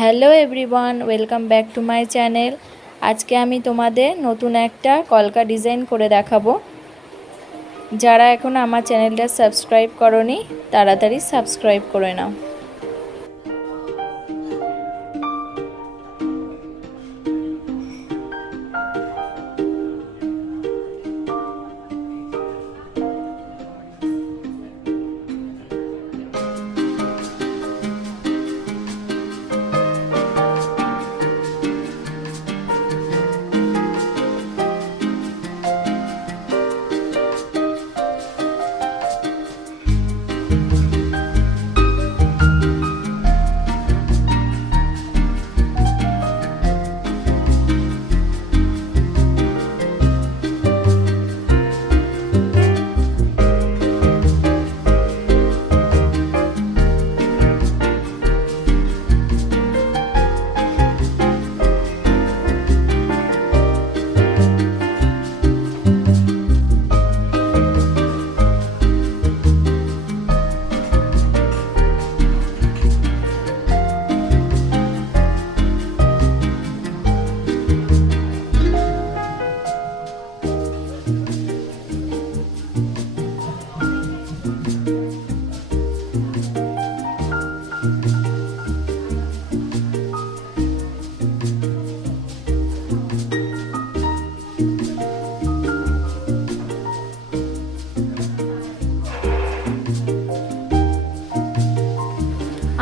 Hello everyone, welcome back to my channel. আজকে আমি তোমাদের নতুন একটা কলকা ডিজাইন করে দেখাবো। যারা এখনো আমার চ্যানেলটা সাবস্ক্রাইব করোনি তাড়াতাড়ি সাবস্ক্রাইব করে নাও।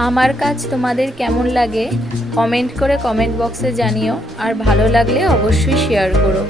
আমার কাজ তোমাদের কেমন লাগে কমেন্ট করে কমেন্ট বক্সে জানিও, আর ভালো লাগলে অবশ্যই শেয়ার করো।